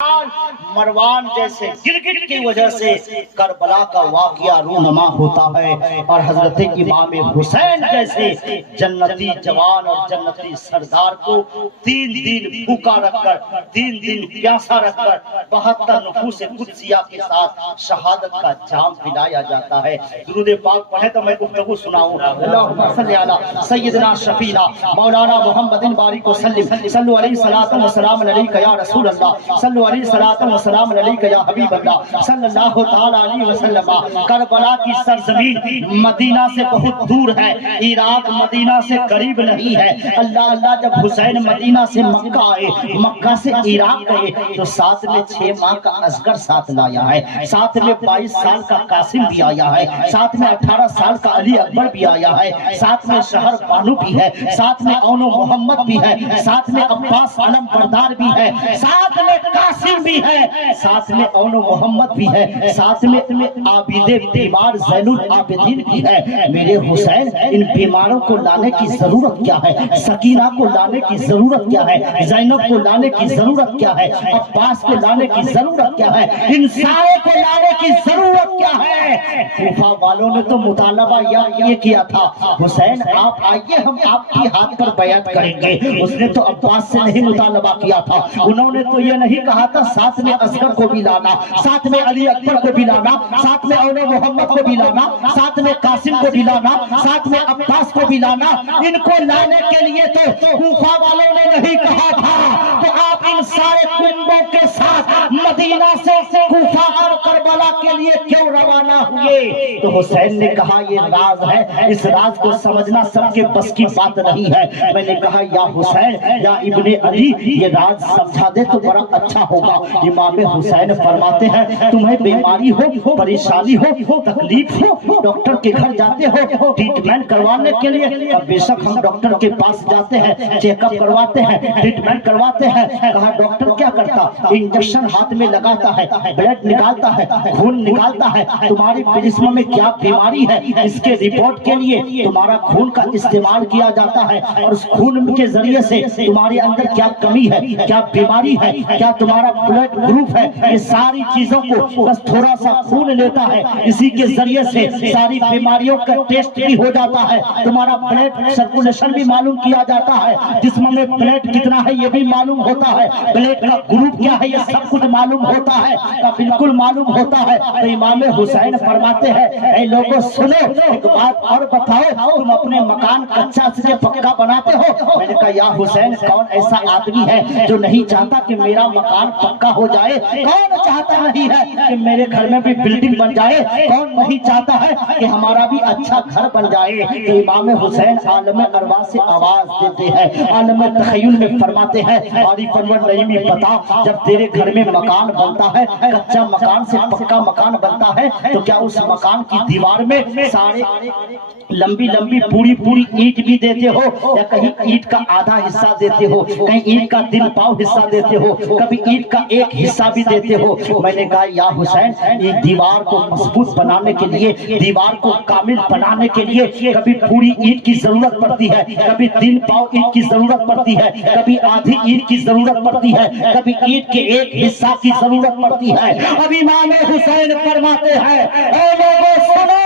مروان جیسے گرگٹ کی وجہ سے کربلا کا واقعہ رونما ہوتا ہے، اور حضرت امام حسین جیسے جنتی جوان اور جنتی سردار کو 3 دن بھوکا رکھ کر 3 دن پیاسا رکھ کر 72 نفوس قدسیہ کے ساتھ شہادت کا جام پلایا جاتا ہے۔ درود پاک پڑھیں تو میں گفتگو سناؤں۔ اللہم صلی علی سیدنا شفینا مولانا محمد بارک وسلم، صلو علیہ الصلوۃ والسلام علیک یا رسول اللہ، صلو علیہ الصلوۃ والسلام علیک یا حبیب اللہ صلی اللہ تعالی علیہ وسلم۔ کربلا کی سرزمین مدینہ سے بہت دور ہے، عراق مدینہ سے قریب نہیں ہے۔ اللہ اللہ جب حسین مدینہ سے مکہ آئے، مکہ سے عراق گئے تو ساتھ میں 6 ماہ کا اصغر ساتھ لایا ہے، ساتھ میں 22 سال کا قاسم بھی آیا ہے، ساتھ میں 18 سال کا علی اکبر بھی آیا ہے، ساتھ میں شہر بانو بھی ہے، ساتھ میں اون و محمد بھی ہے، ساتھ میں عباس علم بردار بھی ہے، ساتھ میں قاسم بھی ہے، ساتھ میں اون و محمد بھی ہے، ساتھ میں عابد بیمار زین العابدین بھی ہے۔ میرے حسین ان بیماروں کو لانے کی ضرورت کیا ہے؟ سکینہ کو لانے کی ضرورت کیا ہے؟ زینب کو لانے کی ضرورت کیا ہے؟ عباس کو لانے کی ضرورت کیا ہے؟ ان سارے کو لانے کی ضرورت کیا ہے؟ کوفہ والوں نے تو مطالبہ یہ کیا تھا، حسین آپ آئیے ہم آپ کی ہاتھ پر بیعت کریں گے۔ اس نے تو عباس سے نہیں مطالبہ کیا تھا، انہوں نے تو یہ نہیں کہا تھا ساتھ میں اصغر کو بھی لانا، ساتھ میں علی اکبر کو بھی لانا، ساتھ میں اون محمد کو بھی لانا، ساتھ میں قاسم کو بھی لانا، ساتھ میں عباس کو بھی لانا۔ ان کو لانے کے لیے تو کوفہ والوں نے نہیں کہا تھا، تو آپ ان سارے کنبوں کے ساتھ مدینہ سے کوفہ اور کربلا کے لیے کیوں روانہ ہوئے؟ تو حسین نے کہا یہ راز ہے، اس راز کو سمجھنا سب کے بس کی بات نہیں ہے۔ میں نے کہا یا حسین یا ابن علی یہ راز سمجھا دے تو بڑا اچھا ہوگا۔ امام حسین فرماتے ہیں تمہیں بیماری ہو، پریشانی ہو، تکلیف ہو، ڈاکٹر کے گھر جاتے ہو ٹریٹمنٹ کروانے کے لیے، اب بے شک ہم ڈاکٹر کے پاس جاتے ہیں، چیک اپ کرواتے ہیں، ٹریٹمنٹ کرواتے ہیں۔ کہا ڈاکٹر کیا کرتا؟ انجیکشن ہاتھ میں لگاتا ہے، بلڈ نکالتا ہے، خون نکالتا ہے، تمہاری جسم میں کیا بیماری ہے اس کے رپورٹ کے لیے تمہارا خون کا استعمال کیا جاتا ہے، اور اس خون کے ذریعے سے تمہارے اندر کیا کمی ہے، کیا بیماری ہے، کیا تمہارا بلڈ گروپ ہے، یہ ساری چیزوں کو بس تھوڑا سا خون لیتا ہے، اسی کے ذریعے سے ساری بیماریوں کا ٹیسٹ بھی ہو جاتا ہے، تمہارا بلڈ سرکولیشن بھی معلوم کیا جاتا ہے، جسم میں بلڈ کتنا ہے یہ بھی معلوم ہوتا ہے، بلڈ کا گروپ کیا ہے یہ سب کچھ معلوم ہوتا ہے، بالکل معلوم ہوتا ہے۔ تو امام حسین فرماتے ہیں اے لوگوں سنو ایک بات اور بتاؤ، تم اپنے مکان کچا سے پکا بناتے ہو؟ میں نے کہا یا حسین کون ایسا آدمی ہے جو نہیں چاہتا کہ میرا مکان پکا ہو جائے؟ کون چاہتا نہیں ہے کہ میرے گھر میں بھی بلڈنگ بن جائے؟ کون نہیں چاہتا ہے کہ ہمارا بھی اچھا گھر بن جائے؟ تو امام حسین عالم ارواح سے آواز دیتے ہیں، عالم تخیل میں فرماتے ہیں عارف انور نعیمی بتا جب تیرے گھر میں مکان بنتا ہے، کچا مکان سے پکا مکان بنتا ہے، تو کیا اس مکان کی دیوار میں سارے لمبی لمبی پوری اینٹ بھی دیتے ہو، یا کہیں اینٹ کا آدھا حصہ دیتے ہو، کہیں اینٹ کا 3 پاؤ حصہ دیتے ہو، کبھی اینٹ کا 1 حصہ بھی دیتے ہو؟ میں نے کہا یا حسین ایک دیوار کو مضبوط بنانے کے لیے، دیوار کو کامل بنانے کے لیے کبھی پوری اینٹ کی ضرورت پڑتی ہے، کبھی 3 پاؤ اینٹ کی ضرورت پڑتی ہے، کبھی آدھی اینٹ کی ضرورت پڑتی ہے، کبھی اینٹ کے 1 حصہ کی ضرورت پڑتی ہے۔ اب امام حسین فرماتے ہیں اے لوگوں سنو،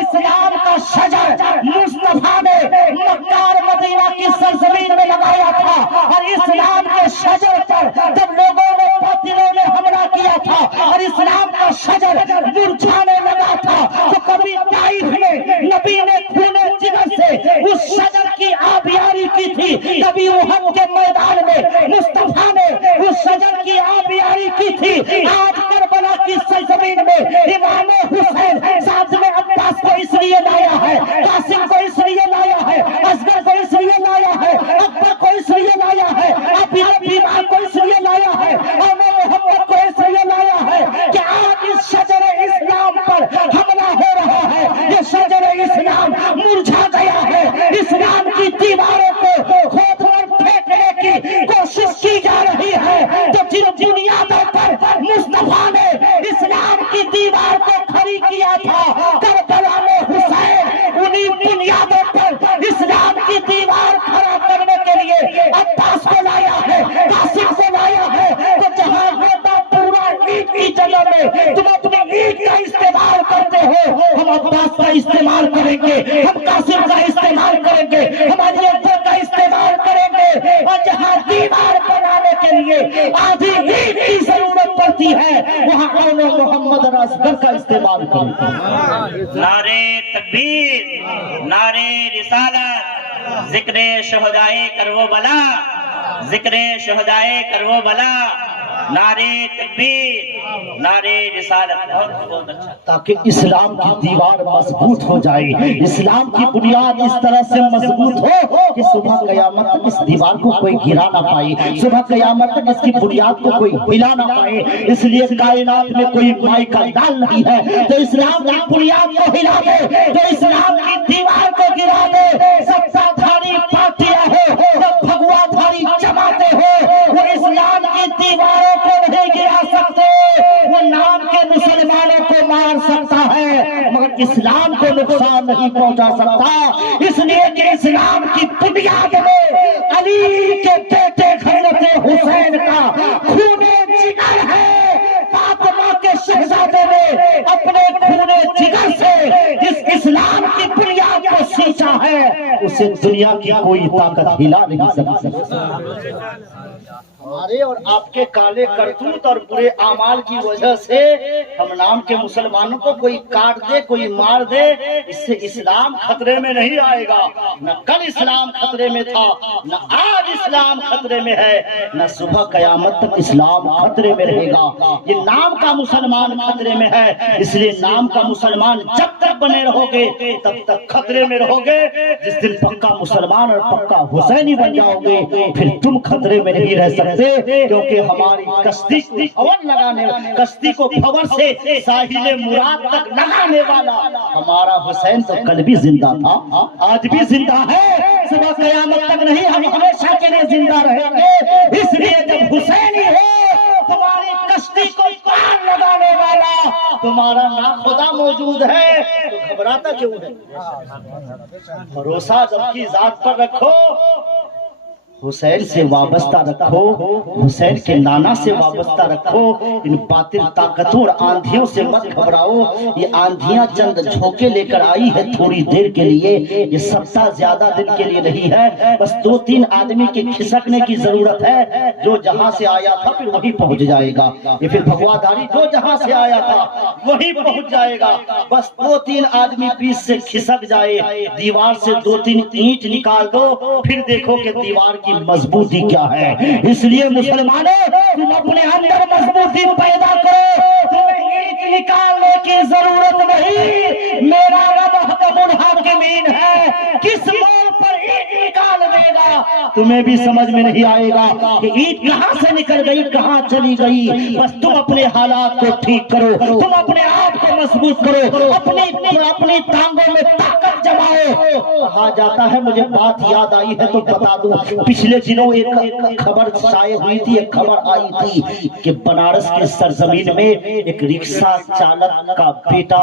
اسلام کا شجر مصطفیٰ نے مکہ اور مدینہ کی سرزمین میں لگایا تھا، اور اسلام کے شجر پر جب لوگوں نے باطلوں نے حملہ کیا تھا اور اسلام کا شجر مرجھانے لگا تھا، تو کبھی طائف میں نبی نے خونے جگر سے اس شجر کی آبیاری کی تھی، کبھی احد کے میدان میں مصطفیٰ نے اس شجر کی آبیاری کی تھی۔ آج کربلا کی سرزمین میں امام حسین ساتھ میں عباس کو اس لیے لایا ہے، قاسم کو اس لیے لایا ہے، اصغر کو اس لیے لایا ہے، ابا کو اس لیے لایا ہے، ابیہ بیمار کو اس لیے لایا ہے، اور محمد کو اس لیے لایا ہے کہ آج اس شجر اسلام پر حملہ ہو رہا ہے، یہ شجر اسلام مرجھا گیا ہے، اسلام کی دیواروں کو کھود کر پھینکنے کی کوشش کی جا رہی ہے۔ تو جن بنیادوں پر مصطفیٰ نے اسلام کی دیوار کو کھڑی کیا تھا کربلا میں حسین انہی بنیادوں پر اسلام کی دیوار کھڑا کرنے کے لیے عباس کو لایا ہے، قاسم کو لایا ہے۔ تو جہاں گے، تم اپنے عید کا استعمال کرتے ہو، ہم عباس کا استعمال کریں گے، ہم قاسم کا استعمال کریں گے، ہماری ابو کا استعمال کریں گے، اور جہاں دیوار بنانے کے لیے آدھی عید کی ضرورت پڑتی ہے وہاں اون محمد اور اصغر کا استعمال کریں گے۔ نعرے تکبیر، نعرے رسالت، ذکر شہدائے کربلا، ذکر شہدائے کربلا، نعرے تکبیر، نعرے رسالت۔ بہت اچھا، تاکہ اسلام کی دیوار مضبوط ہو جائے، اسلام کی بنیاد اس طرح سے مضبوط ہو کہ صبح قیامت تک اس دیوار کو کوئی گرا نہ پائے، صبح قیامت تک اس کی بنیاد کو کوئی ہلا نہ پائے۔ اس لیے کائنات میں کوئی مائی کا ڈال نہیں ہے تو اسلام کی بنیاد کو ہلا دے، تو اسلام کی دیوار کو گرا دے۔ ستا دھاری پارٹیاں ہو، بھگوا دھاری جماعتیں ہو، وہ اسلام کی دیواروں کو نہیں گرا سکتے، وہ نام کے مسلمانوں کو مار سکتا ہے مگر اسلام کو نقصان نہیں پہنچا سکتا۔ اس لیے کہ اسلام کی بنیاد میں علی کے بیٹے حضرت حسین کا خون جگر ہے۔ فاطمہ کے شہزادے نے اپنے خون جگر سے جس اسلام کی بنیاد کو سینچا ہے اسے دنیا کی کوئی طاقت ہلا نہیں سکتی۔ ہمارے اور آپ کے کالے کرتوت اور برے اعمال کی وجہ سے ہم نام کے مسلمانوں کو کوئی کاٹ دے، کوئی مار دے، اس سے اسلام خطرے میں نہیں آئے گا۔ نہ کل اسلام خطرے میں تھا، نہ آج اسلام خطرے میں ہے، نہ صبح قیامت تک اسلام خطرے میں رہے گا۔ یہ نام کا مسلمان خطرے میں ہے، اس لیے نام کا مسلمان جب تک بنے رہو گے تب تک خطرے میں رہو گے۔ جس دن پکا مسلمان اور پکا حسینی بن جاؤ گے پھر تم خطرے میں نہیں رہ سکتے، کیونکہ ہماری کشتی کشتی کو بھور سے ساحل مراد تک لگانے والا ہمارا حسین تو کل بھی زندہ تھا، آج بھی زندہ ہے، صبح قیامت تک نہیں، ہم ہمیشہ کے لیے زندہ رہیں گے۔ اس لیے جب حسینی ہو تمہاری کشتی کو پار لگانے والا تمہارا ناخدا موجود ہے تو گھبراتا کیوں ہے؟ بھروسہ جب کی ذات پر رکھو، حسین سے وابستہ رکھو، حسین کے نانا سے وابستہ رکھو، ان باطل طاقتوں اور آندھیوں سے مت گھبراؤ۔ یہ آندھیاں چند جھونکے لے کر آئی ہے تھوڑی دیر کے لیے، یہ سبتا زیادہ دن کے لیے نہیں ہے، بس 2-3 آدمی کے کھسکنے کی ضرورت ہے، جو جہاں سے آیا تھا پھر وہی پہنچ جائے گا، یہ پھر بھگواداری جو جہاں سے آیا تھا وہی پہنچ جائے گا، بس 2-3 آدمی بیچ سے کھسک جائے، دیوار سے 2-3 اینٹ نکال دو، پھر دیکھو کہ دیوار کی مضبوطی کیا ہے۔ اس لیے مسلمانوں تم اپنے اندر مضبوطی پیدا کرو، تمہیں اینٹ نکالنے کی ضرورت نہیں، میرا رب حکم الحاکمین ہے، کس موڑ پر اینٹ نکال دے گا تمہیں بھی سمجھ میں نہیں آئے گا کہ اینٹ کہاں سے نکل گئی کہاں چلی گئی۔ بس تم اپنے حالات کو ٹھیک کرو، تم اپنے آپ کو مضبوط کرو، اپنی ٹانگوں میں طاقت جماؤ۔ کہا جاتا ہے، مجھے بات یاد آئی ہے تو بتا دوں، پچھلے دنوں ایک خبر شائع ہوئی تھی، ایک خبر آئی تھی کہ بنارس کے سرزمین میں ایک رکشہ چالک کا بیٹا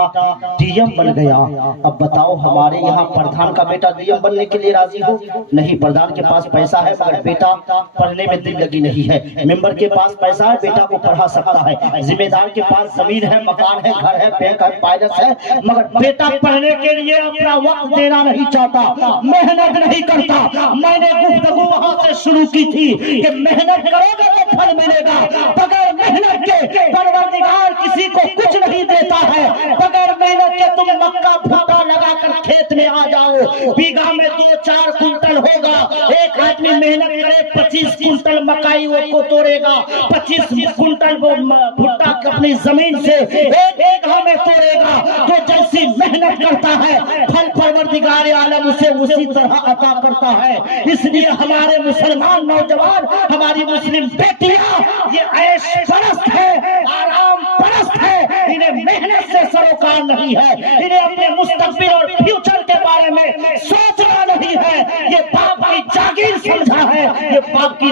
ڈی ایم بن گیا۔ اب بتاؤ ہمارے یہاں پردھان کا بیٹا ڈی ایم بننے کے لیے راضی ہو؟ نہیں، پردھان کے پاس پیسہ ہے مگر بیٹا پڑھنے میں دل لگی نہیں ہے، ممبر کے پاس پیسہ ہے بیٹا کو پڑھا سکتا ہے، ذمہ دار کے پاس زمین ہے، مکان ہے، گھر ہے، بینک ہے، پائلٹ ہے، مگر بیٹا پڑھنے کے لیے اپنا وقت دینا نہیں چاہتا، محنت نہیں کرتا۔ میں نے گفتگو وہاں سے شروع کی تھی کہ محنت کرو گے تو پھل ملے گا، بغیر محنت کے پروردگار کسی کو کچھ نہیں دیتا ہے، بغیر محنت کے تم مکہ بھٹا لگا کر کھیت میں آ جاؤ، بیگھا میں 2-4 کنٹل ہوگا، ایک آدمی محنت کرے 25 کنٹل مکائی وہ کو توڑے گا، 25 کنٹل وہ بھٹا اپنی زمین سے ایک بیگھا میں توڑے گا، تو جیسی محنت کرتا ہے پھل پروردگار عالم اسے اسی طرح عطا کرتا ہے۔ اس لیے ہمارے مسلمان نوجوان، ہماری مسلم بیٹیاں یہ عیش پرست ہے، آرام پرست ہے، انہیں محنت سے سروکار نہیں ہے، انہیں اپنے مستقبل اور فیوچر کے بارے میں سوچنا نہیں ہے، یہ باپ کی جاگیر سمجھا ہے، یہ باپ کی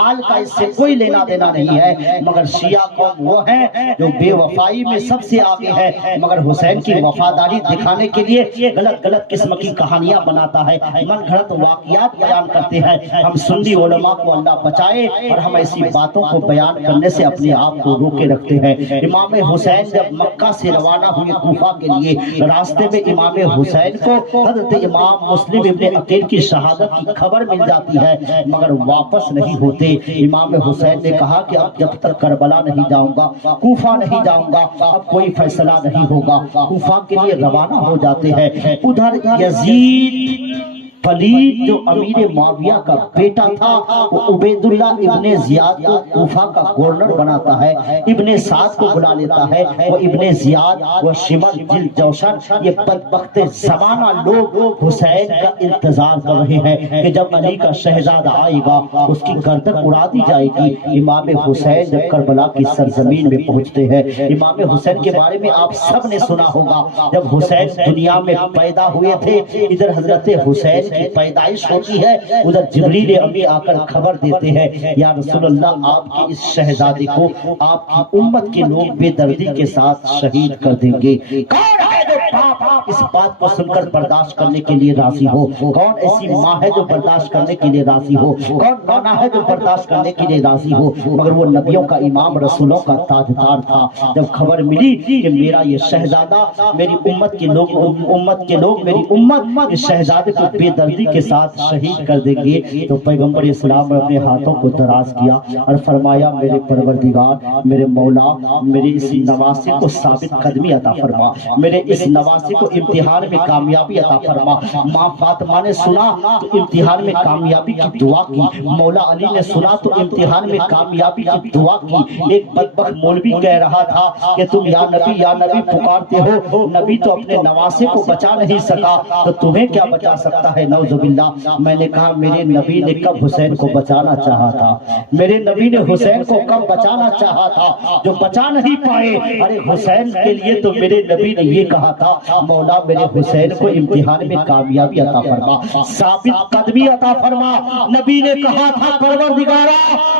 آل کا اس سے کوئی لینا دینا نہیں ہے، مگر شیعہ قوم وہ ہیں جو بے وفائی میں سب سے آگے ہے، مگر حسین کی وفاداری دکھانے کے لیے غلط غلط قسم کی کہانیاں بناتا ہے، من گھڑت واقعات بیان کرتے ہیں۔ ہم سنی علماء کو اللہ بچائے اور ہم ایسی باتوں کو بیان کرنے سے اپنے آپ کو روکے رکھتے ہیں۔ امام حسین جب مکہ سے روانہ ہوئے کوفہ کے لیے، راستے میں امام حسین کو حضرت امام مسلم ابن عقیل کی شہادت کی خبر مل جاتی ہے، مگر واپس نہیں ہوتے۔ امام حسین نے کہا کہ اب جب تک کربلا نہیں جاؤں گا، کوفہ نہیں جاؤں گا، اب کوئی فیصلہ نہیں ہوگا۔ کوفہ کے لیے روانہ ہو جاتے ہیں۔ ادھر یزید پلید جو امیر معاویہ کا بیٹا تھا، وہ عبید اللہ ابن زیاد کو کوفہ کا گورنر بناتا ہے، ابن سعد کو بلا لیتا ہے، وہ ابن زیاد وہ شمر دل جوشن، یہ بدبخت زمانہ لوگ حسین کا انتظار کر رہے ہیں کہ جب علی کا شہزادہ آئے گا اس کی گردن اڑا دی جائے گی۔ امام حسین جب کربلا کی سرزمین میں پہنچتے ہیں، امام حسین کے بارے میں آپ سب نے سنا ہوگا، جب حسین دنیا میں پیدا ہوئے تھے، ادھر حضرت حسین کی پیدائش ہوتی ہے، ادھر جبریل امی آ کر خبر دیتے ہیں، یا رسول اللہ آپ کے اس شہزادے کو آپ کی امت کے لوگ بے دردی کے ساتھ شہید کر دیں گے۔ کون ہے جو باپ اس بات کو سن کر برداشت کرنے کے لیے راضی ہو؟ کون ایسی ماں ہے جو برداشت کرنے کے لیے راضی ہو؟ کون نانا ہے جو برداشت کرنے کے لیے راضی ہو؟ مگر وہ نبیوں کا امام، رسولوں کا تاجدار تھا۔ جب خبر ملی کہ میرا یہ شہزادہ، میری امت کے لوگ میری امت اس شہزادے کو بے دردی کے ساتھ شہید کر دیں گے، تو پیغمبر اسلام نے اپنے ہاتھوں کو دراز کیا اور فرمایا میرے پروردگار، میرے مولا، میرے اس نواسے کو ثابت قدمی عطا فرما، میرے اس نواسے کو امتحان میں کامیابی عطا فرما۔ ماں فاطمہ نے سنا تو امتحان میں کامیابی کی دعا کی، مولا علی نے سنا تو امتحان میں کامیابی کی دعا کی۔ ایک بدبخت مولوی کہہ رہا تھا کہ تم یا نبی پکارتے ہو، نبی تو اپنے نواسے کو بچا نہیں سکا تو تمہیں کیا بچا سکتا ہے؟ نعوذ باللہ۔ میں نے کہا میرے نبی نے کب حسین کو بچانا چاہا تھا؟ میرے نبی نے حسین کو کب بچانا چاہا تھا جو بچا نہیں پائے؟ ارے حسین کے لیے تو میرے نبی نے یہ کہا تھا، مولا میرے حسین کو امتحان میں کامیابی عطا فرما، ثابت قدمی عطا فرما۔ نبی نے کہا تھا پروردگارا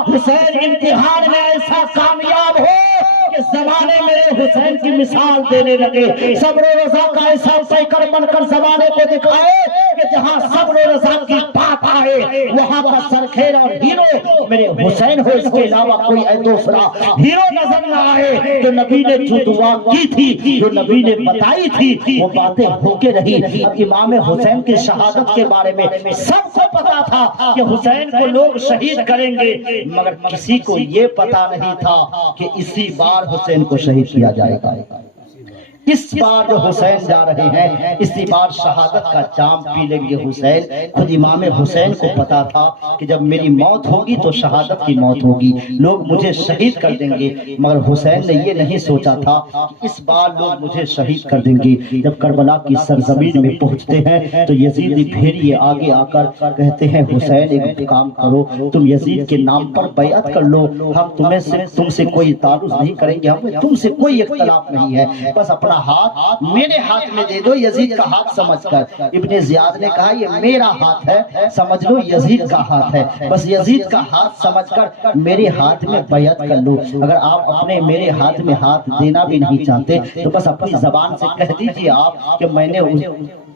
حسین امتحان میں ایسا کامیاب ہو کہ زمانے میرے حسین کی مثال دینے لگے، صبر و رضا کا ایسا پیکر بن کر زمانے کو دکھائے کہ جہاں صبر و رضا کی بات آئے وہاں کا سرخیل اور ہیرو میرے حسین ہو، اس کے علاوہ کوئی دوسرا ہیرو نظر نہ آئے۔ جو نبی نے جو دعا کی تھی، جو نبی نے بتائی تھی، وہ باتیں ہو کے رہی۔ اب امام حسین کی شہادت کے بارے میں سب کو پتا تھا کہ حسین کو لوگ شہید کریں گے، مگر کسی کو یہ پتا نہیں تھا کہ اسی بار حسین کو شہید کیا جائے گا۔ اس بار جو حسین جا رہے ہیں، اسی بار شہادت کا جام پی لیں گے حسین۔ خود امام حسین کو پتا تھا کہ جب میری موت ہوگی تو شہادت کی موت ہوگی، لوگ مجھے شہید کر دیں گے، مگر حسین نے یہ نہیں سوچا تھا کہ اس بار لوگ مجھے شہید کر دیں گے۔ جب کربلا کی سرزمین میں پہنچتے ہیں تو یزیدی بھیڑیے آگے آ کر کہتے ہیں حسین ایک کام کرو، تم یزید کے نام پر بیعت کر لو، ہم تم سے کوئی تعارض نہیں کریں گے، ہمیں تم سے کوئی اختلاف نہیں ہے، بس اپنا ہاتھ میرے ہاتھ میں دے دو یزید کا ہاتھ سمجھ کر۔ ابن زیاد نے کہا یہ میرا ہاتھ ہے، سمجھ لو یزید کا ہاتھ ہے، بس یزید کا ہاتھ سمجھ کر میرے ہاتھ میں بیعت کر لو۔ اگر آپ اپنے میرے ہاتھ میں ہاتھ دینا بھی نہیں چاہتے تو بس اپنی زبان سے کہہ دیجئے آپ کہ میں نے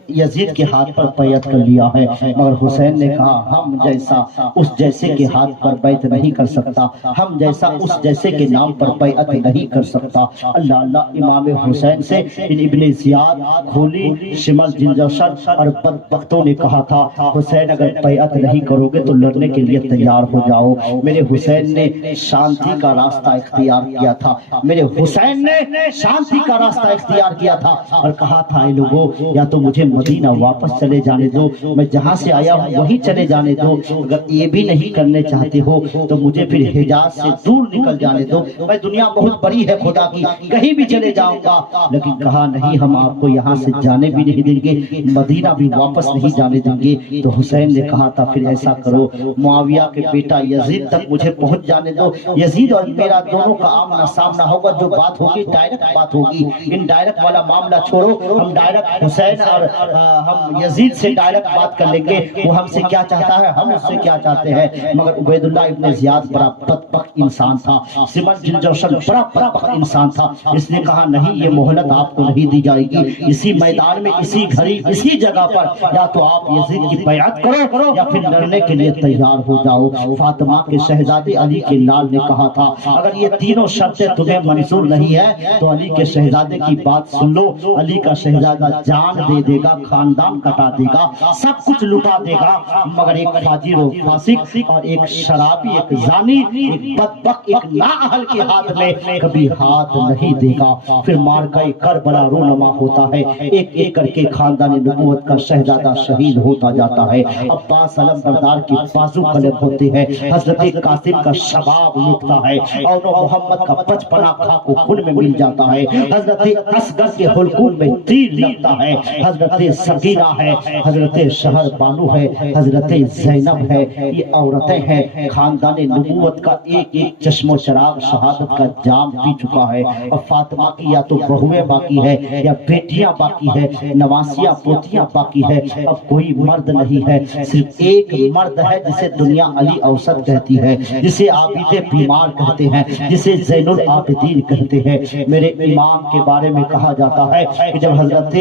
یزید کے ہاتھ پر بیعت کر لیا ہے۔ مگر حسین نے کہا ہم جیسا اس جیسے کے ہاتھ پر بیعت نہیں کر سکتا، ہم جیسا اس جیسے کے نام پر بیعت نہیں کر سکتا۔ اللہ اللہ امام حسین سے ابن زیاد، کھولی، شمل جنجوشن اور بدبختوں نے کہا تھا حسین اگر بیعت نہیں کرو گے تو لڑنے کے لیے تیار ہو جاؤ۔ میرے حسین نے شانتی کا راستہ اختیار کیا تھا، میرے حسین نے شانتی کا راستہ اختیار کیا تھا اور کہا تھا اے لوگو یا تو مجھے مدینہ واپس چلے جانے دو، میں جہاں سے آیا ہوں وہیں چلے جانے دو، اگر یہ بھی نہیں کرنے چاہتے ہو تو مجھے پھر حجاز سے دور نکل جانے دو، میں دنیا بہت بڑی ہے خدا کی، کہیں بھی چلے جاؤں گا۔ لیکن کہا نہیں ہم آپ کو یہاں سے جانے بھی نہیں دیں گے، مدینہ بھی واپس نہیں جانے دیں گے۔ تو حسین نے کہا تھا پھر ایسا کرو معاویہ کے بیٹا یزید تک مجھے پہنچ جانے دو، یزید اور میرا دونوں کا آمنا سامنا ہوگا، جو بات ہوگی ڈائریکٹ بات ہوگی، ان ڈائریکٹ والا معاملہ چھوڑو، ہم ڈائریکٹ حسین اور ہم یزید سے ڈائریکٹ بات کر لیں گے وہ ہم سے کیا چاہتا ہے ہم اس سے کیا چاہتے ہیں، مگر عبید اللہ ابن زیاد بڑا بدبخت انسان تھا، سمن بن جوشن بڑا بدبخت انسان تھا، اس نے کہا نہیں یہ مہلت آپ کو نہیں دی جائے گی، اسی میدان میں اسی گھڑی اسی جگہ پر یا تو آپ یزید کی بیعت کرو یا پھر لڑنے کے لیے تیار ہو جاؤ۔ فاطمہ کے شہزادے علی کے لال نے کہا تھا اگر یہ تینوں شرطیں تمہیں منظور نہیں ہے تو علی کے شہزادے کی بات سن لو، علی کا شہزادہ جان دے دے گا، خاندان کٹا دے گا، سب کچھ لٹا دے گا، مگر ایک فاجر و فاسق اور ایک شرابی، ایک زانی، ایک بدبخت، ایک نااہل کے ہاتھ میں کبھی ہاتھ نہیں دے گا۔ پھر مارکہ کربلا رونما ہوتا ہے، ایک ایک کر کے خاندان نبوت کا شہزادہ شہید ہوتا جاتا ہے، عباس علم بردار کی بازو قلب ہوتے ہیں، حضرت قاسم کا شباب لٹتا ہے، اور محمد کا بچپنا خاک و خون میں مل جاتا ہے، حضرت اصغر کے حلقوم میں تیر لگتا ہے، حضرت سکینہ ہے، حضرت شہر بانو ہے، حضرت زینب ہے، یہ عورتیں ہیں، خاندان نبوت کا ایک ایک چشم و چراغ شہادت کا جام پی چکا ہے، اور فاطمہ کی یا تو بہویں باقی ہے یا بیٹیاں باقی ہے، نواسیاں پوتیاں باقی ہے، اب کوئی مرد نہیں ہے، صرف ایک مرد ہے جسے دنیا علی اوسط کہتی ہے، جسے عابد بیمار کہتے ہیں، جسے زین العابدین کہتے ہیں۔ میرے امام کے بارے میں کہا جاتا ہے کہ جب حضرت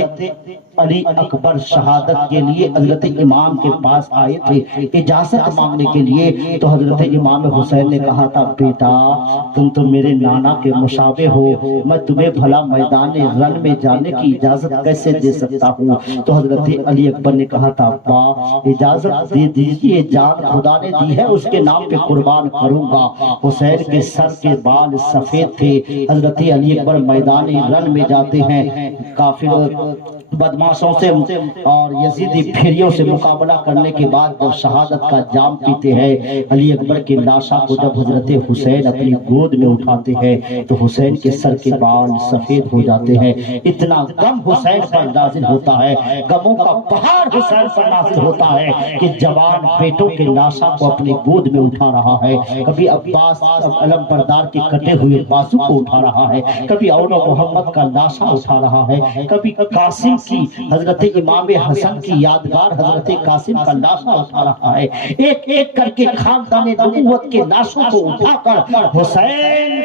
علی اکبر شہادت کے لیے حضرت امام کے پاس آئے تھے اجازت مانگنے کے لیے، تو حضرت امام حسین نے کہا تھا بیٹا تم تو میرے نانا کے مشابہ ہو، میں تمہیں بھلا میدان رن میں جانے کی اجازت کیسے دے سکتا ہوں؟ تو حضرت علی اکبر نے کہا تھا ابا اجازت دے دیجیے، جان خدا نے دی ہے اس کے نام پہ قربان کروں گا۔ حسین کے سر کے بال سفید تھے، حضرت علی اکبر میدان رن میں جاتے ہیں، کافر بدماشوں سے اور یزیدی پھیریوں سے مقابلہ کرنے کے بعد وہ شہادت کا جام پیتے ہیں۔ علی اکبر کی لاشا کو جب حضرت حسین اپنی گود میں اٹھاتے ہیں تو حسین کے سر کے بال سفید ہو جاتے ہیں، اتنا غم حسین پر نازل ہوتا ہے، غموں کا پہاڑ حسین پر نازل ہوتا ہے کہ جوان بیٹوں کے لاشا کو اپنی گود میں اٹھا رہا ہے، کبھی عباس علم بردار کے کٹے ہوئے بازو کو اٹھا رہا ہے، کبھی اول محمد کا لاشا اٹھا رہا ہے، کبھی قاسم کی حضرت امام حسن کی یادگار حضرت قاسم کا لاشا اٹھا رہا ہے، ایک ایک کر کے خاندان نبوت کے لاشوں کو اٹھا کر حسین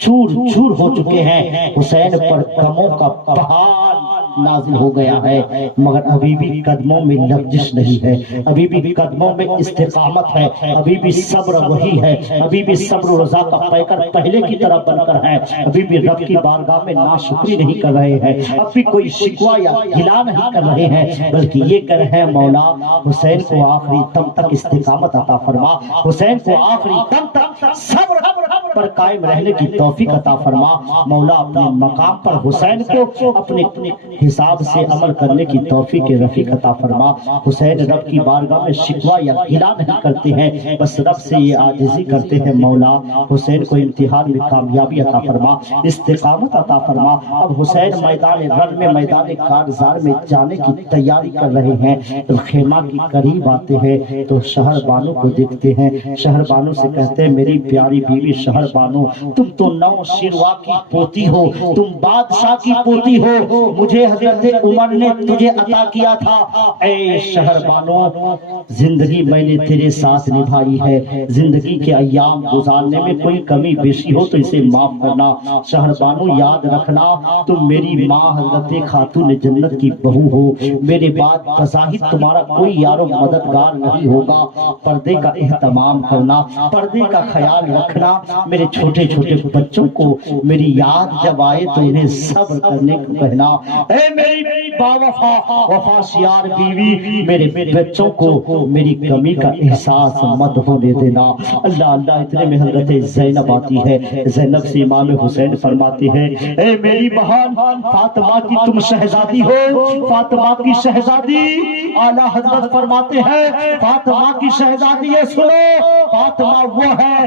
چور چور ہو چکے ہیں، حسین پر غموں کا پہاڑ نازل ہو گیا ہے، مگر ابھی بھی قدموں میں لغزش نہیں ہے، ابھی بھی قدموں میں استقامت ہے، ابھی بھی صبر وہی ہے، ابھی بھی صبر و رضا کا پیکر پہلے کی طرح بن کر ہے، ابھی بھی رب کی بارگاہ میں ناشکری نہیں کر رہے ہیں، اب بھی کوئی شکوہ یا گلہ نہیں کر رہے ہیں، بلکہ یہ کر رہے ہیں مولا حسین کو آخری دم تک استقامت عطا فرما، حسین کو آخری دم تک صبر پر قائم رہنے کی توفیق عطا فرما، مولا اپنے مقام پر حسین کو اپنے حساب سے عمل کرنے کی توفیق رفیق عطا فرما۔ حسین رب کی بارگاہ میں شکوہ یا گلہ نہیں کرتے ہیں، بس رب سے یہ عاجزی کرتے ہیں مولا حسین کو امتحان میں کامیابی عطا فرما، استقامت عطا فرما۔ اب حسین میدان رن میں میدان کارزار میں جانے کی تیاری کر رہے ہیں، خیمہ کی قریب آتے ہیں تو شہر بانو کو دیکھتے ہیں، شہر بانو سے کہتے ہیں میری پیاری بیوی شہر بانو تم تو نو شیروا کی پوتی ہو، تم بادشاہ کی پوتی ہو، مجھے حضرت عمر نے تجھے عطا کیا تھا، اے شہر بانو زندگی میں نے تیرے ساتھ نبھائی ہے، زندگی کے ایام گزارنے میں کوئی کمی بیشی ہو تو اسے معاف کرنا، شہر بانو یاد رکھنا تم میری ماں حضرت خاتون جنت کی بہو ہو، میرے بعد بظاہر تمہارا کوئی یار و مددگار نہیں ہوگا، پردے کا اہتمام کرنا، پردے کا خیال رکھنا، میرے چھوٹے چھوٹے بچوں کو میری یاد جب آئے تو انہیں صبر کرنے کو کہنا، اے میری باوفا وفا شیار بیوی میرے بچوں کو میری کمی کا احساس مت ہونے دینا۔ اللہ اللہ اتنے میں حضرت زینب آتی ہے، زینب سے امام حسین فرماتی ہے اے میری بہن فاطمہ کی تم شہزادی ہو، فاطمہ کی شہزادی، اعلیٰ حضرت فرماتے ہیں فاطمہ کی شہزادی ہے، سنو فاطمہ وہ ہے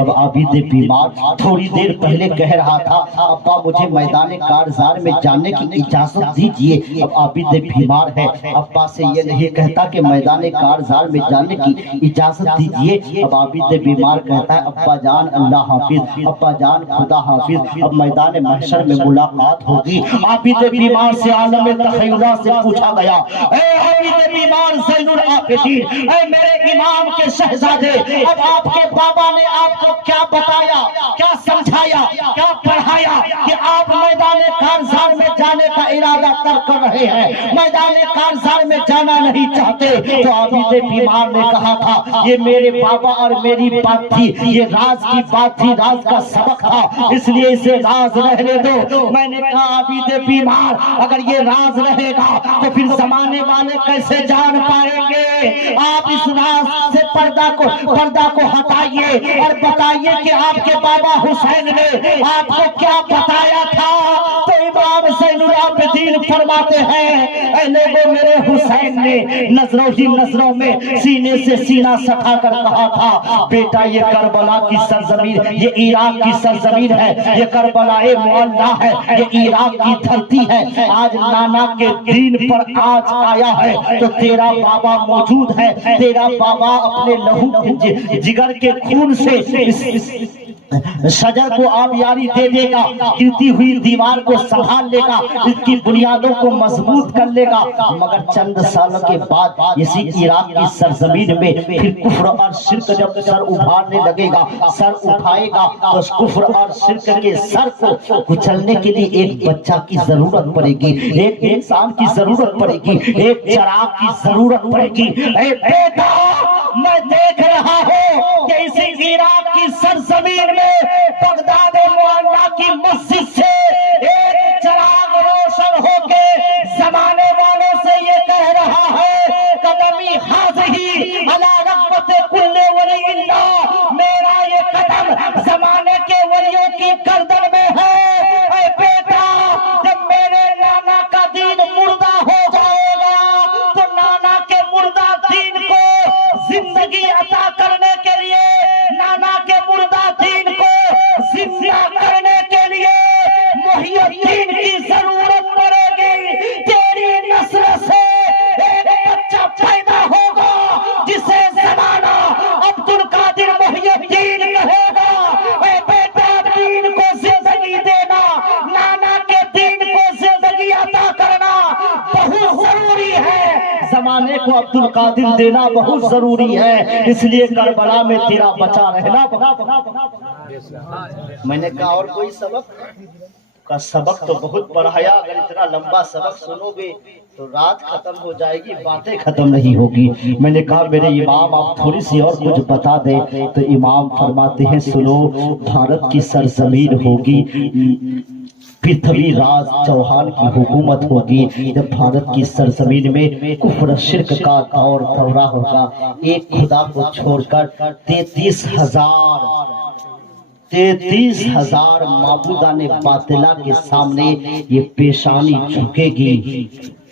اب عابد بیمار تھوڑی دیر پہلے کہہ رہا تھا ابا مجھے میدان کارزار میں جانے کی اجازت دیجئے. اب عابد بیمار ہے, ابا سے یہ نہیں کہتا کہ میدان کارزار میں جانے کی اجازت دیجئے. اب عابد بیمار کہتا ہے ابا جان اللہ حافظ, ابا جان خدا حافظ, اب میدان محشر میں ملاقات ہوگی. عابد بیمار سے عالم تخیلہ سے پوچھا گیا اے عابد بیمار زین العابدین, اے میرے امام کے شہزادے, اب آپ کے بابا نے آپ کو کیا بتایا, کیا سمجھایا, کیا پڑھایا کہ آپ میدان کارزار میں جانے کا ارادہ کر رہے ہیں, میدان کارزار میں جانا نہیں چاہتے؟ تو عابد بیمار نے کہا تھا یہ میرے بابا اور میری بات تھی, یہ راز کی بات تھی, راز کا سبق تھا, اس لیے اسے راز رہنے دو. میں نے کہا عابد بیمار اگر یہ راز رہے گا تو پھر زمانے والے کیسے جان پائیں گے؟ آپ اس راز سے پردہ کو ہٹائیے اور بتائیے کہ آپ کے بابا حسین نے آپ کو کیا بتایا تھا. تو امام زین العابدین فرماتے ہیں اے لوگوں میرے حسین نے نظروں ہی نظروں میں سینے سے سینہ سٹا کر کہا تھا بیٹا یہ کربلا کی سرزمین, یہ عراق کی سرزمین ہے, یہ کربلا معلیٰ ہے, یہ عراق کی دھرتی ہے. آج نانا کے دین پر آج آیا ہے تو تیرا بابا موجود ہے, تیرا بابا اپنے لہو جگر کے خون سے شجر کو آبیاری دے دے گا, گرتی ہوئی دیوار کو سنبھال لے گا, اس کی بنیادوں کو مضبوط کر لے گا. مگر چند سالوں کے بعد اسی عراق کی سرزمین میں پھر کفر اور شرک جب سر اٹھانے لگے گا, سر اٹھائے گا تو اس کفر اور شرک کے سر کو کچلنے کے لیے ایک بچہ کی ضرورت پڑے گی, ایک انسان کی ضرورت پڑے گی, ایک چراغ کی ضرورت پڑے گی. اے بیٹا میں دیکھ رہا ہوں کہ اسی عراق کی سرزمین میں بغداد معلیٰ کی مسجد سے ایک چراغ روشن ہو کے زمانے والوں سے یہ کہہ رہا ہے قدمی حاضی علی رغبت کل ولی اللہ, میرا یہ قدم زمانے کے ولیوں کی گردن میں ہے. اے بیٹا جب میرے نانا کا دین مردہ ہو جائے گا تو نانا کے مردہ دین کو زندگی عطا کرنے کے لیے, نانا کے مردہ دین کو زندہ کرنے کے لیے محی الدین کی ضرورت پڑے گی. تیری نسل سے ایک بچہ پیدا ہوگا جسے زمانہ عبد القادر محی الدین کہے گا. اے بیٹا دین کو زندگی دینا, نانا کے دین کو زندگی عطا کرنا بہت ضروری ہے, زمانے کو عبد القادر دینا بہت ضروری ہے. اس لیے کربلا میں تیرا بچا رہنا. میں نے کہا اور کوئی سبق کا سبق تو بہت پڑھایا, اگر اتنا لمبا سبق سنو گے تو رات ختم ہو جائے گی, باتیں ختم نہیں ہوگی. میں نے کہا میرے امام آپ تھوڑی سی اور کچھ بتا دیں. تو امام فرماتے ہیں سنو, بھارت کی سرزمین ہوگی, پرتھوی راج چوہان کی حکومت ہوگی. جب بھارت کی سرزمین میں کفر شرک کا دورہ ہوگا, ایک خدا کو چھوڑ کر 33,000 معبودان باطلہ کے سامنے یہ پیشانی جھکے گی.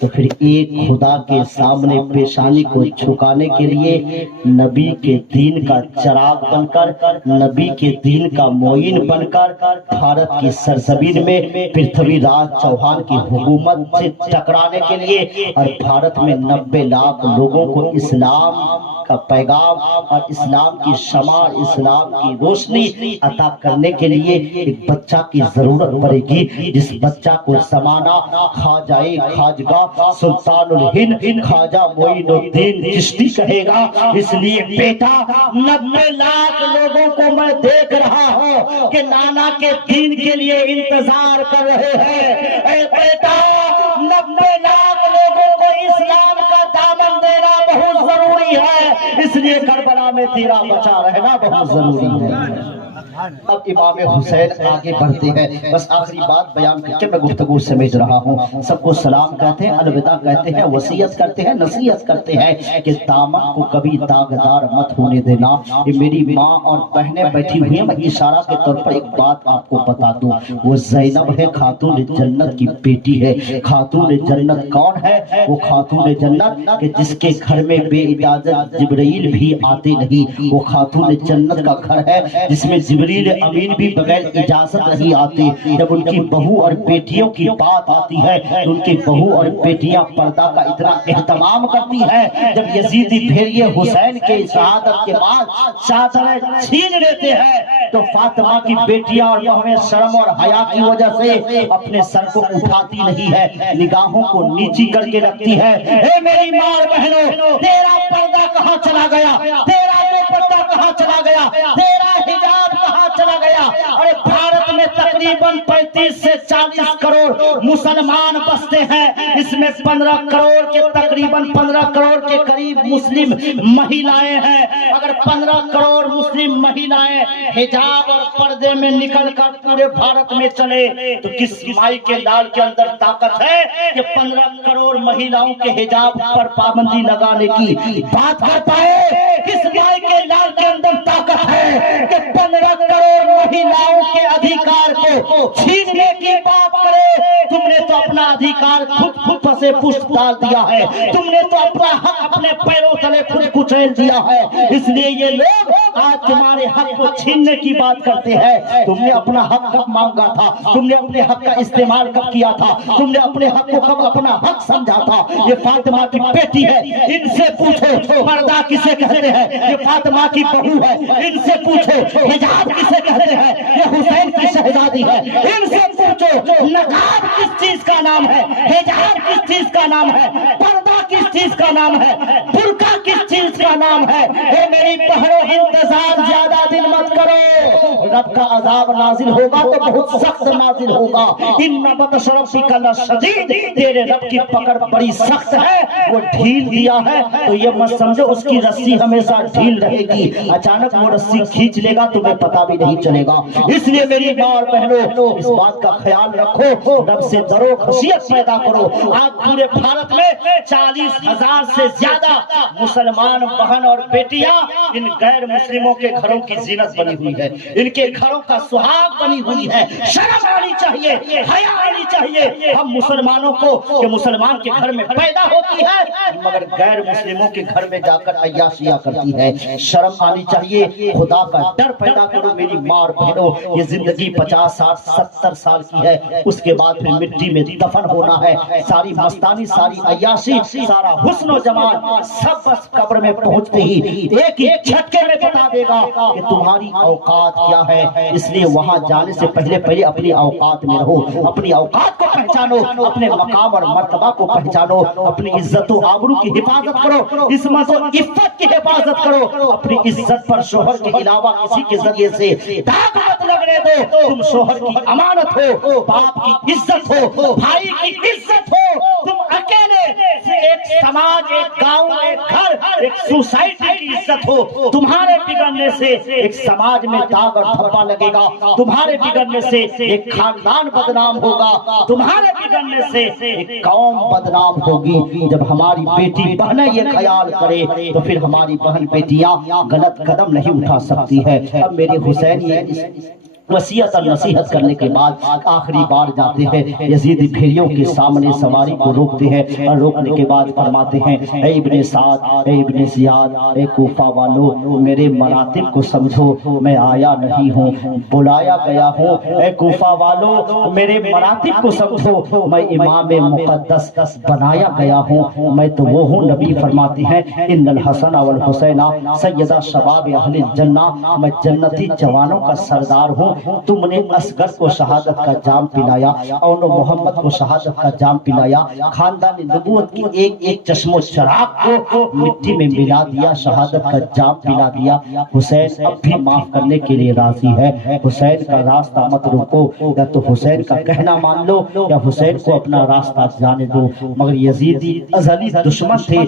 تو پھر ایک خدا کے سامنے پیشانی کو جھکانے کے لیے نبی کے دین کا چراغ بن کر, نبی کے دین کا معین بن کر بھارت کی سرزمین میں پرتھوی راج چوہان کی حکومت سے ٹکرانے کے لیے اور بھارت میں 90 لاکھ لوگوں کو اسلام کا پیغام اور اسلام کی شمع, اسلام کی روشنی عطا کرنے کے لیے ایک بچہ کی ضرورت پڑے گی, جس بچہ کو زمانہ خواجہ خواجگاہ سلطان الہند خواجہ معین الدین چشتی کہے گا. اس لیے بیٹا 90 لاکھ لوگوں کو میں دیکھ رہا ہوں کہ نانا کے دین کے لیے انتظار کر رہے ہیں. اے بیٹا 90 لاکھ لوگوں کو اسلام کا دامن دینا بہت ضروری ہے, اس لیے کربلا میں تیرا بچا رہنا بہت ضروری ہے. اب امام حسین آگے بڑھتے ہیں. بس آخری بات بیان کر کے میں گفتگو سمیٹ رہا ہوں. سب کو سلام کہتے ہیں, الوداع کہتے ہیں, وصیت کرتے ہیں, نصیحت کرتے ہیں کہ دامن کو کبھی داغدار مت ہونے دینا. یہ میری ماں اور بہنیں بیٹھی ہوئی ہیں, میں اشارہ کے طور پر ایک بات آپ کو بتا دوں. وہ زینب ہے, خاتون جنت کی بیٹی ہے. خاتون جنت کون ہے؟ وہ خاتون جنت کہ جس کے گھر میں بے اجازت جبرائیل بھی آتے نہیں. وہ خاتون جنت کا گھر ہے جس میں جبریل امین بھی بغیر اجازت نہیں آتے. جب ان کی بہو اور بیٹیوں کی بات آتی ہے تو ان کی بہو اور بیٹیاں پردہ کا اتنا اہتمام کرتی ہے. جب یزیدی بھیڑیے حسین کے شہادت کے بعد چادریں چھین لیتے ہیں تو فاطمہ کی بیٹیاں اور بہویں شرم اور حیا کی وجہ سے اپنے سر کو اٹھاتی نہیں ہے, نگاہوں کو نیچی کر کے رکھتی ہے. اے میری ماں اور بہنوں, تیرا پردہ کہاں چلا گیا؟ تیرا دوپٹہ کہاں چلا گیا؟ تیرا حجاب کہاں چلا گیا؟ اور بھارت میں تقریباً 35 سے 40 کروڑ مسلمان بستے ہیں. اس میں 15 کروڑ کے تقریباً 15 کروڑ کے قریب مسلم مہیلائیں ہیں. اگر 15 کروڑ مسلم مہیلائیں حجاب اور پردے میں نکل کر پورے بھارت میں چلے تو کس مائی کے لال کے اندر طاقت ہے کہ 15 کروڑ مہیلاؤں کے حجاب پر پابندی لگانے کی بات کر پائے؟ کس مائی کے لال کے اندر طاقت ہے کہ 15 کروڑ مہیلاؤں کے ادھیکار کو چھیننے کی بات کرے؟ تم نے تو اپنا ادھیکار خود پسے پشت ڈال دیا ہے. تم نے تو اپنا حق اپنے پیروں تلے خود کچیل دیا ہے. اس لیے یہ لوگ آج تمہارے حق کو چھیننے کی بات کرتے ہیں. تم نے اپنا حق کب مانگا تھا؟ تم نے اپنے حق کا استعمال کب کیا تھا؟ تم نے اپنے حق کو کب اپنا حق سمجھا تھا؟ یہ فاطمہ کی بیٹی ہے, ان سے پوچھو پردہ کسے کہتے ہیں. یہ فاطمہ کی بہو ہے, ان سے پوچھو حجاب کسے کہتے ہیں. یہ حسین کی شہزادی ہے, ان سے پوچھو نقاب کس چیز کا نام ہے, حجاب کس چیز کا نام ہے, پردہ کس چیز کا نام ہے, برقع کس چیز کا نام ہے. اے میری بہنوں, انتظار زیادہ دن مت کرو. رب کا عذاب نازل ہوگا تو بہت سخت نازل ہوگا. ان بطش ربک لشدید, تیرے رب کی پکڑ بڑی سخت ہے. وہ ڈھیل دیا ہے تو یہ مت سمجھو اس کی رسی ہمیشہ ڈھیل رہے گی. اچانک وہ رسی کھینچ لے گا تمہیں پتا بھی نہیں چلے گا. اس لیے میری ماں اور بہنوں, اس بات کا خیال رکھو, رب سے ڈرو, خشیت پیدا کرو. آج پورے بھارت میں 40,000 سے زیادہ مسلمان بہن اور بیٹیاں ان غیر مسلموں کے گھروں کی زینت بنی ہوئی ہے, ان کے گھروں کا سہاگ بنی ہوئی ہے. شرم آنی چاہیے, حیا آنی چاہیے. ہم مسلمانوں کو کہ مسلمان کے گھر میں پیدا ہوتی ہے مگر غیر مسلموں کے گھر میں جا کر عیاشیاں کرتی ہے. شرم آنی چاہیے, خدا کا ڈر پیدا کرو میری ماں اور بہنوں. یہ زندگی 50 60 70 سال کی ہے, اس کے بعد پھر مٹی میں دفن ہونا ہے. ساری مستانی, ساری عیاشی, سارا حسن و جمال سب بس قبر میں پہنچتے ہی ایک ہی جھٹکے میں بتا دے گا کہ تمہاری اوقات کیا ہے. اس لیے وہاں جانے سے پہلے اپنی اوقات میں رہو, اپنی اوقات کو پہچانو, اپنے مقام اور مرتبہ کو پہچانو, اپنی عزت و آبرو کی حفاظت کرو, عصمت و عفت کی حفاظت کرو. اپنی عزت پر شوہر کے علاوہ کسی کے ذریعے سے داغ مت لگنے دو. تم شوہر کی امانت ہو, باپ کی عزت ہو, بھائی کی عزت ہو. تم اکیلے ایک سماج, ایک گاؤں, ایک گھر, ایک سوسائٹی کی عزت ہو. تمہارے بگڑنے سے ایک سماج میں داغ اور دھبا لگے گا. تمہارے بگڑنے سے ایک خاندان بدنام ہوگا. تمہارے بگڑنے سے ایک قوم بدنام ہوگی. جب ہماری بیٹی بہنیں یہ خیال کرے تو پھر ہماری بہن بیٹیاں غلط قدم نہیں اٹھا سکتی ہے. اب میرے حسین یہ وصیت اور نصیحت کرنے کے بعد آخری بار جاتے ہیں, یزید بھیڑیوں کے سامنے سواری کو روکتے ہیں اور روکنے کے بعد فرماتے ہیں, اے ابن سعد, اے ابن زیاد, اے کوفہ والو, میرے مراتب کو سمجھو. میں آیا نہیں ہوں, بلایا گیا ہوں. اے کوفہ والو, میرے مراتب کو سمجھو. میں امام مقدس بنایا گیا ہوں. میں تو وہ ہوں, نبی فرماتے ہیں, ان الحسن والحسین سیدہ شباب اہل الجنہ, میں جنتی جوانوں کا سردار ہوں. تم نے اصغر کو شہادت کا جام پلایا, اون محمد کو شہادت کا جام پلایا, خاندان نبوت کی ایک ایک چشم و چراغ کو مٹی میں ملا دیا, شہادت کا جام پلا دیا. حسین اب بھی معاف کرنے کے لیے راضی ہے. حسین کا راستہ مت روکو, یا تو حسین کا کہنا مان لو یا حسین کو اپنا راستہ جانے دو. مگر یزیدی ازلی دشمن تھے,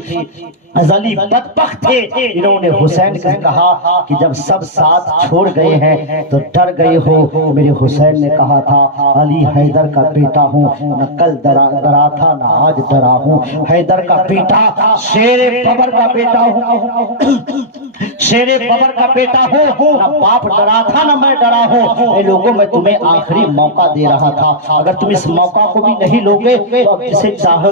ازلی بدبخت تھے، انہوں نے حسین سے کہا کہ جب سب ساتھ چھوڑ گئے ہیں تو ڈر گئے ہو۔ میرے حسین نے کہا تھا علی حیدر کا بیٹا ہوں، نہ کل ڈرا تھا نہ آج ڈرا ہوں، حیدر کا بیٹا شیر ببر کا بیٹا ہوں، شیر ببر کا بیٹا ہوں، نہ باپ ڈرا تھا نہ میں ڈرا ہوں۔ اے لوگوں میں تمہیں آخری موقع دے رہا تھا، اگر تم اس موقع کو بھی نہیں لوگے تو اب جسے چاہے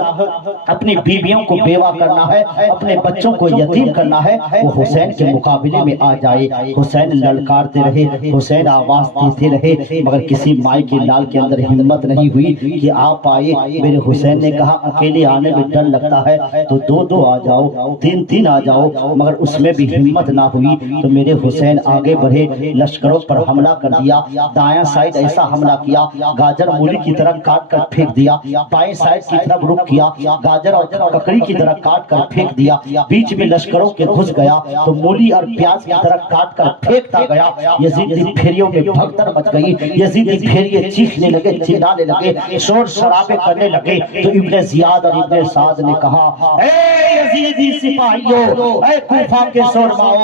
اپنی بیویوں کو بیوہ کرنا ہے، اپنے بچوں کو یتیم کرنا ہے، وہ حسین کے مقابلے میں آ جائے۔ حسین للکارتے رہے، حسین آواز دیتے رہے، مگر کسی مائی کی لال کے اندر ہمت نہیں ہوئی کہ آپ آئے۔ میرے حسین نے کہا اکیلے آنے میں ڈر لگتا ہے تو دو دو آ جاؤ، تین تین آ جاؤ، مگر اس میں بھی ہمت نہ ہوئی تو میرے حسین آگے بڑھے، لشکروں پر حملہ کر دیا۔ دایاں سائیڈ ایسا حملہ کیا، گاجر مولی کی طرح کاٹ کر پھینک دیا، بائیں سائیڈ کی طرف رخ کیا، گاجر اور ککڑی کی طرح کاٹ کر پھینک دیا، بیچ میں لشکروں کے گھس گیا تو مولی اور پیاز کی طرح کاٹ کر پھینکتا گیا۔ یزیدی پھیریوں میں بھگدڑ مچ گئی، یزیدی پھیریے چیخنے لگے، چلانے لگے، شور شرابے کرنے لگے۔ تو ابن زیاد اور ابن سعد نے کہا اے یزیدی سپاہیوں، اے کوفہ کے سورماؤں،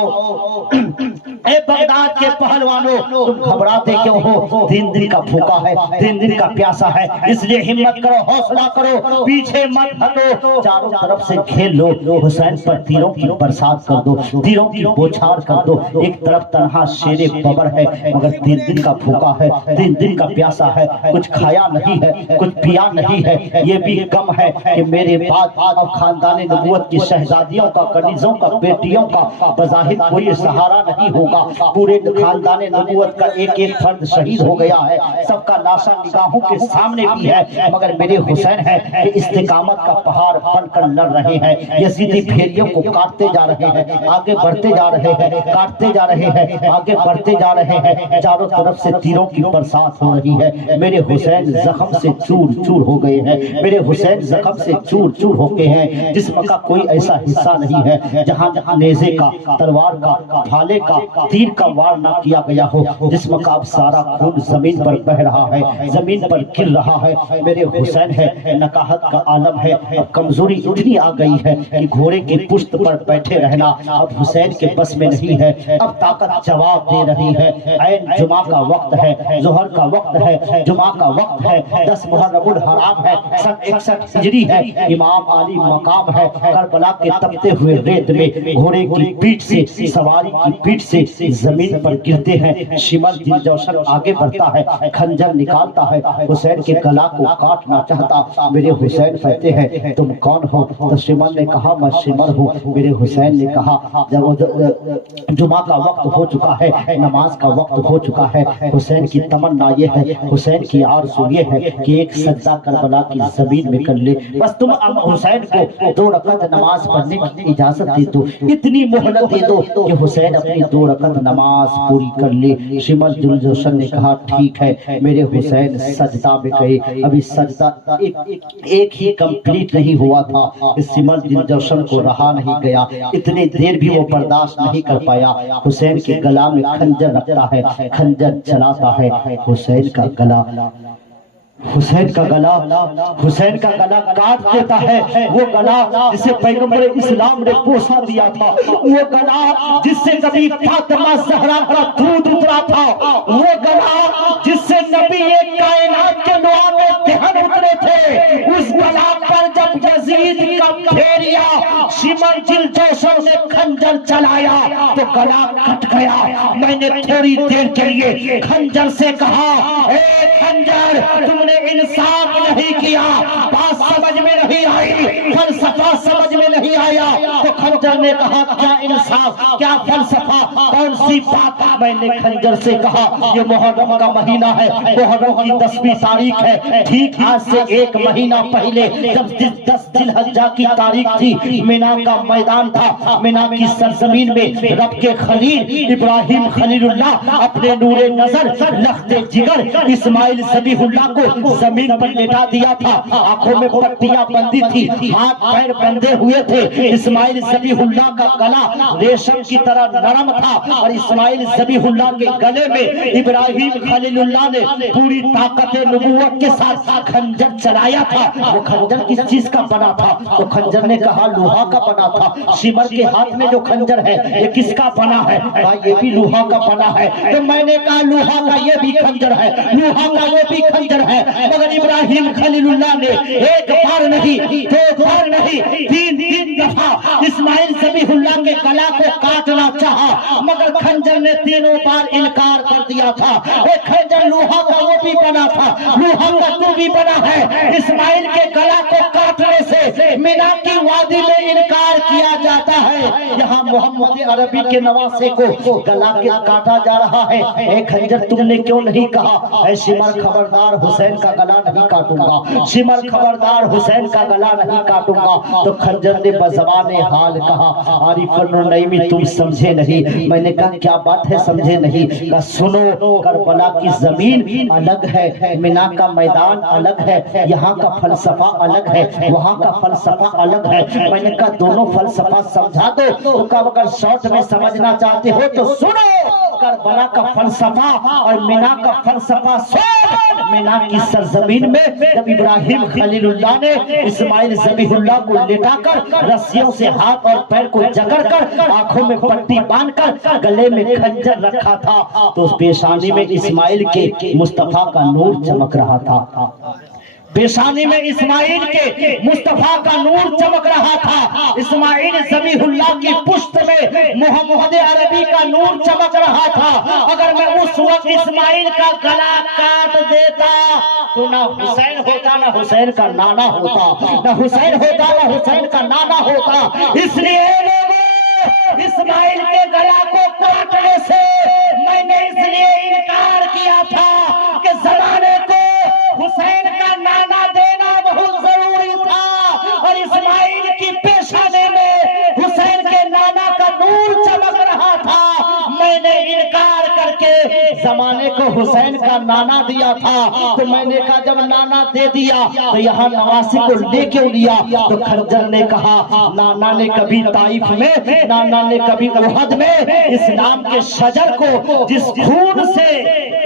اے بغداد کے پہلوانوں، تم گھبراتے کیوں ہو؟ 3 دن کا بھوکا ہے، 3 دن کا پیاسا ہے، اس لیے ہمت کرو، حوصلہ کرو، پیچھے مت ہٹو، چاروں طرف سے گھیر لو، حسین پر تیروں کی برسات کر دو، تیروں کی بوچھار کر دو۔ ایک طرف تنہا شیر ببر ہے مگر 3 دن کا بھوکا ہے، 3 دن کا پیاسا ہے، کچھ کھایا نہیں ہے، کچھ پیا نہیں ہے۔ یہ بھی غم ہے کہ میرے بعد اب خاندان نبوت کی شہزادیوں کا، کنیزوں کا، بیٹیوں کا بظاہر کوئی سہارا نہیں ہوگا۔ پورے خاندان نبوت کا ایک ایک فرد شہید ہو گیا ہے، سب کا لاشا نگاہوں کے سامنے بھی ہے، مگر میرے حسین ہے کہ استقامت کا پہاڑ بن کر لڑ رہے ہیں۔ یزیدی پھیریوں کو کاٹتے جا رہے ہیں، آگے بڑھتے جا رہے ہیں، کاٹتے جا رہے ہیں، آگے بڑھتے جا رہے ہیں، چاروں طرف سے تیروں کی برسات ہو رہی ہے۔ میرے حسین زخم سے چور چور ہو گئے ہیں، میرے حسین زخم سے چور چور ہو گئے ہیں۔ جسم کا کوئی ایسا حصہ نہیں ہے جہاں جہاں نیزے کا، تلوار کا، بھالے کا، تیر کا وار نہ کیا گیا ہو۔ جسم کا اب سارا خون زمین پر بہ رہا ہے، زمین پر گر رہا ہے۔ میرے حسین ہے نکاہت کا عالم ہے، اب کمزوری اتنی آ گئی ہے کہ گھوڑے کی پشت پر بیٹھے رہنا اب حسین کے بس میں نہیں ہے، اب طاقت جواب دے رہی ہے۔ عین جمعہ کا وقت ہے، ظہر کا وقت ہے، جمعہ کا وقت ہے، 10 محرم الحرام ہے، سن 61 ہجری ہے، امام علی مقام ہے۔ کربلا کے تپتے ہوئے ریت میں گھوڑے کی پیٹھ سے، سواری کی پیٹھ سے زمین پر گرتے ہیں۔ شمر دل جوشن آگے بڑھتا ہے، خنجر نکالتا ہے، حسین کے گلا کو کاٹنا چاہتا۔ میرے حسین کہتے ہیں تم کون ہو؟ تو شمر نے کہا میں شمر ہوں۔ میرے حسین نے کہا جب جمعہ کا وقت ہو چکا ہے، نماز کا وقت ہو چکا ہے، حسین کی تمنا یہ ہے، حسین کی آرزو یہ ہے کہ ایک سجدہ کربلا کی زمین میں کر لے، بس تم حسین کو 2 رکعت نماز پڑھنے کی اجازت دے دو، اتنی مہلت دے دو کہ حسین اپنی 2 رکعت نماز پوری کر لے۔ شمر دل جوشن نے کہا ٹھیک ہے۔ میرے حسین سجدہ میں گئے، ابھی سجدہ ایک ہی کمپلیٹ نہیں ہوا تھا کہ سمر دل جوشن کو رہا نہیں گیا، اتنی دیر بھی وہ برداشت نہیں کر پایا۔ حسین کے گلا میں خنجر رکھتا ہے، خنجر چلاتا ہے، حسین کا گلا حسین کا گلا کاٹ دیتا ہے۔ وہ گلا جسے پیغمبر اسلام نے پوسا دیا تھا، وہ گلا جس سے کبھی فاطمہ زہرا کا دودھ اترا تھا، وہ گلا جس سے نبی کائنات کے نواب دہن اترے تھے، اس گلا پر جب یزید کا پھیریا شمر دل جوشن نے خنجر چلایا تو گلا کٹ گیا۔ میں نے تھوڑی دیر کے لیے خنجر سے کہا اے خنجر تم نے انصاف نہیں کیا، بات سمجھ میں نہیں آئی، فلسفہ سمجھ میں نہیں آیا۔ تو خنجر نے کہا کیا انصاف، کیا فلسفہ، کون سی بات؟ میں نے خنجر سے کہا یہ محرم کا مہینہ ہے، محرم کی 10ویں تاریخ ہے، ٹھیک آج سے 1 مہینہ پہلے جب 10 ذی الحجہ کی تاریخ تھی، مینا کا میدان تھا، مینا کی سرزمین میں رب کے خلیل ابراہیم خلیل اللہ اپنے نور نظر، لخت جگر اسماعیل ذبیح اللہ کو زمین پر لٹا دیا تھا، آنکھوں میں پٹیاں بندی تھی، ہاتھ پیر بندھے ہوئے تھے۔ اسماعیل ذبیح ذبیح اللہ کا گلا ریشم کی طرح نرم تھا اور اسماعیل ذبیح اللہ کے گلے میں ابراہیم خلیل اللہ نے پوری طاقت نبوت کے ساتھ خنجر چلایا تھا۔ وہ خنجر کس چیز کا بنا تھا؟ تو خنجر نے کہا لوہا کا بنا تھا۔ سمر کے ہاتھ میں جو خنجر ہے یہ کس کا بنا ہے؟ کہا یہ بھی لوہا کا بنا ہے۔ تو میں نے کہا لوہا کا یہ بھی خنجر ہے، لوہا کا وہ بھی خنجر ہے، مگر ابراہیم خلیل اللہ نے ایک بار نہیں، دو بار نہیں، تین دفعہ اسماعیل ذبیح اللہ کے گلا کو کاٹنا چاہا، مگر خنجر نے تینوں بار انکار کر دیا تھا۔ ایک خنجر لوہا کا وہ بھی بنا تھا، لوہا کا تو بھی بنا ہے۔ اسماعیل کے گلا کو کاٹنے سے مینا کی وادی میں انکار کیا جاتا ہے۔ یہاں محمد عربی کے نواسے کو گلا کے کاٹا جا رہا ہے۔ اے خنجر تم نے کیوں نہیں کہا اے سمر خبردار حسین کا گلا نہیں کاٹوں گا، سمر خبردار حسین کا گلا نہیں کاٹوں گا؟ تو خنجر نے بزبان حال کہا عارف النعیمی تم سمجھے نہیں۔ میں نے کہا کیا بات ہے سمجھے نہیں؟ کہا سنو کربلا کی زمین الگ ہے، مینا کا میدان الگ ہے، یہاں کا فلسفہ الگ ہے، وہاں کا فلسفہ الگ ہے۔ میں نے کہا دونوں فلسفہ سمجھا دو۔ تو کہا اگر شارٹ میں سمجھنا چاہتے ہو تو سنو کربلا کا فلسفہ اور مینا کا فلسفہ سن۔ مینا کی سرزمین میں جب ابراہیم خلیل اللہ نے اسماعیل ذبیح اللہ کو لٹا کر رسیوں سے ہاتھ اور پیر کو جکڑ کر آنکھوں میں پٹی باندھ کر گلے میں خنجر رکھا تھا تو اس پیشانی میں اسماعیل کے مصطفیٰ کا نور چمک رہا تھا۔ پیشانی میں اسماعیل کے مصطفیٰ کا نور چمک رہا تھا۔ اسماعیل ذبیح اللہ کی پشت میں محمد عربی کا نور چمک رہا تھا۔ اگر میں اس وقت اسماعیل کا گلا کاٹ دیتا تو نہ حسین ہوتا نہ حسین کا نانا ہوتا، نہ حسین ہوتا نہ حسین کا نانا ہوتا۔ اس لیے لوگوں اسماعیل کے گلا کو کاٹنے سے میں نے اس لیے انکار کیا تھا کہ زمانے کو حسین کا نانا دینا بہت ضروری تھا، اور اسماعیل کی پیشانے میں حسین کے نانا کا نور چمک رہا تھا۔ میں نے انکار کر کے زمانے کو حسین کا نانا دیا تھا۔ تو میں نے کہا جب نانا دے دیا تو یہاں نواسی کو لے کیوں لیا؟ تو خنجر نے کہا نانا نے کبھی طائف میں، نانا نے کبھی احد میں اسلام کے شجر کو، جس خون سے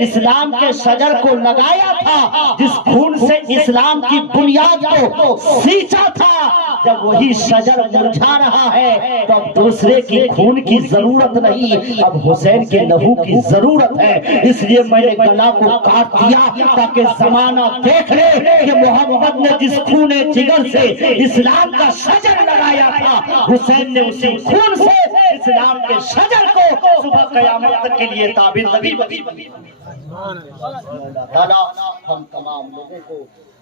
اسلام کے شجر کو لگایا تھا، جس خون سے اسلام کی بنیاد کو سینچا تھا، جب وہی شجر مرجھا رہا ہے تو اب دوسرے کی خون کی ضرورت نہیں، اب حسین کے لہو کی ضرورت ہے۔ اس لیے میں نے گلا کو کاٹ دیا تاکہ زمانہ دیکھ لے کہ محمد نے جس خون جگر سے اسلام کا شجر لگایا تھا، حسین نے اسی خون سے اسلام کے شجر کو صبح قیامت تک کے لیے تعبیر نبی بنی۔ اللہ تعالیٰ ہم تمام لوگوں کو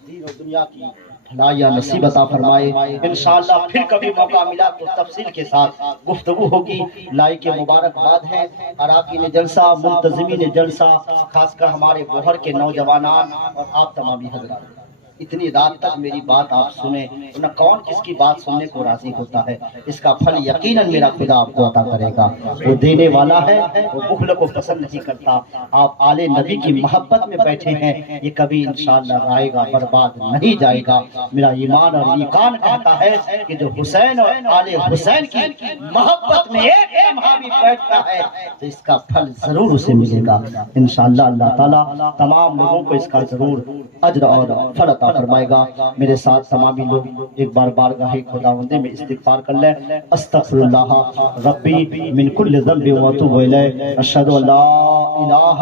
دین و دنیا کی بھلائیاں نصیب عطا فرمائے۔ انشاءاللہ پھر کبھی موقع ملا تو تفصیل کے ساتھ گفتگو ہوگی۔ لائق مبارکباد ہے اراکین جلسہ، منتظمین جلسہ، خاص کر ہمارے بوہر کے نوجوانان اور آپ تمامی حضرات۔ اتنی رات تک میری بات آپ سنیں، نہ کون کس کی بات سننے کو راضی ہوتا ہے، اس کا پھل یقیناً میرا خدا آپ کو عطا کرے گا۔ وہ دینے والا ہے، وہ بخل کو پسند نہیں کرتا۔ آپ آل نبی کی محبت میں بیٹھے ہیں، یہ کبھی انشاءاللہ رائے گا، برباد نہیں جائے گا۔ میرا ایمان اور یقین کہتا ہے کہ جو حسین اور آل حسین کی محبت میں ایک لمحہ بھی بیٹھتا ہے تو اس کا پھل ضرور اسے ملے گا انشاءاللہ۔ اللہ تعالیٰ تمام لوگوں کو اس کا ضرور اجر اور پھل عطا فرمائے گا۔ میرے ساتھ تمامی لوگ ایک بار بارگاہ خداوندی میں استغفار کر لیں۔ استغفر اللہ ربی من کل ذنب واتوب الیہ، اشہد ان لا الہ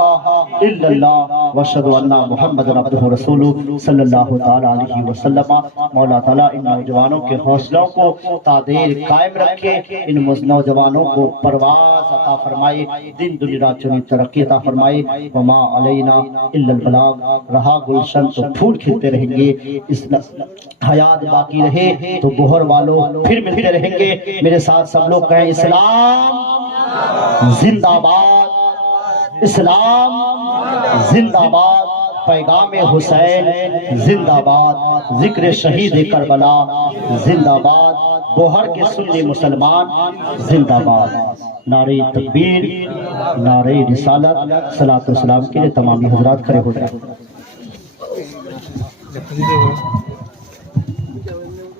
الا اللہ واشہد ان محمد عبدہ رسولہ صلی اللہ تعالی علیہ وسلم۔ مولا تعالیٰ ان نوجوانوں کے حوصلوں کو تعدیر قائم رکھے، ان نوجوانوں کو پرواز عطا فرمائے، دن دنیا چنی ترقی عطا فرمائے۔ وما علینا الا البلاغ۔ رہا گلشن تو پھول کھلتے رہیں گے، اس حیات باقی رہے تو بہر والوں پھر ملتے رہیں گے۔ میرے ساتھ سب لوگ کہیں اسلام زندہ باد، اسلام زندہ باد، پیغام حسین زندہ باد، ذکر شہید کربلا زندہ باد، بہر کے سنی مسلمان زندہ باد۔ نعرہ تکبیر، نعرہ رسالت، صلاۃ و سلام کے لیے تمامی حضرات کھڑے ہو جائیں۔